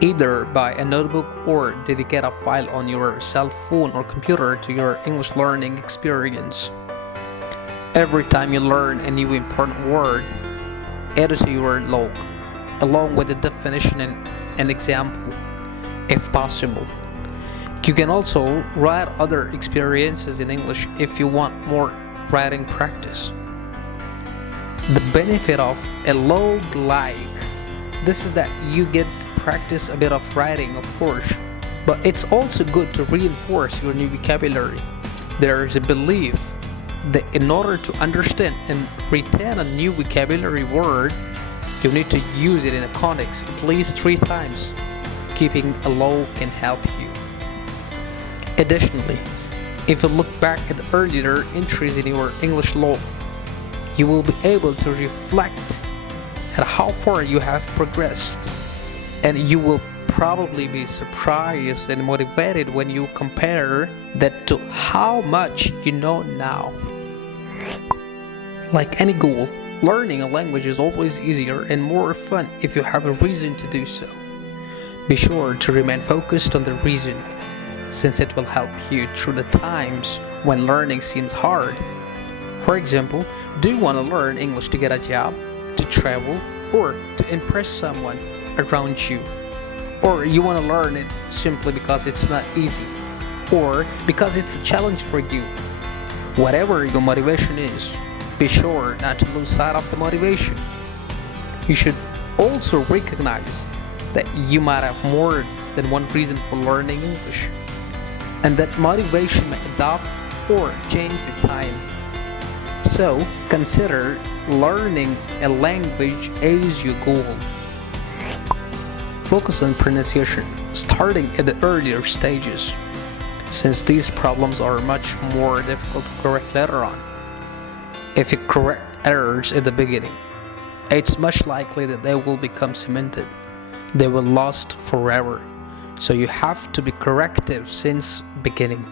either by a notebook or dedicate a file on your cell phone or computer to your English learning experience. Every time you learn a new important word, add it to your log, along with the definition and an example, if possible. You can also write other experiences in English if you want more writing practice. The benefit of a log like this is that you get to practice a bit of writing, of course, but it's also good to reinforce your new vocabulary. There is a belief that in order to understand and retain a new vocabulary word, you need to use it in a context at least 3 times. Keeping a log can help you. Additionally, if you look back at the earlier entries in your English log, you will be able to reflect at how far you have progressed, and you will probably be surprised and motivated when you compare that to how much you know now. Like any goal, learning a language is always easier and more fun if you have a reason to do so. Be sure to remain focused on the reason, since it will help you through the times when learning seems hard. For example, do you want to learn English to get a job, to travel, or to impress someone around you? Or you want to learn it simply because it's not easy, or because it's a challenge for you? Whatever your motivation is, be sure not to lose sight of the motivation. You should also recognize that you might have more than one reason for learning English, and that motivation may adapt or change with time. So consider learning a language as your goal. Focus on pronunciation, starting at the earlier stages, since these problems are much more difficult to correct later on. If you correct errors at the beginning, it's much likely that they will become cemented. They will last forever. So you have to be corrective since beginning.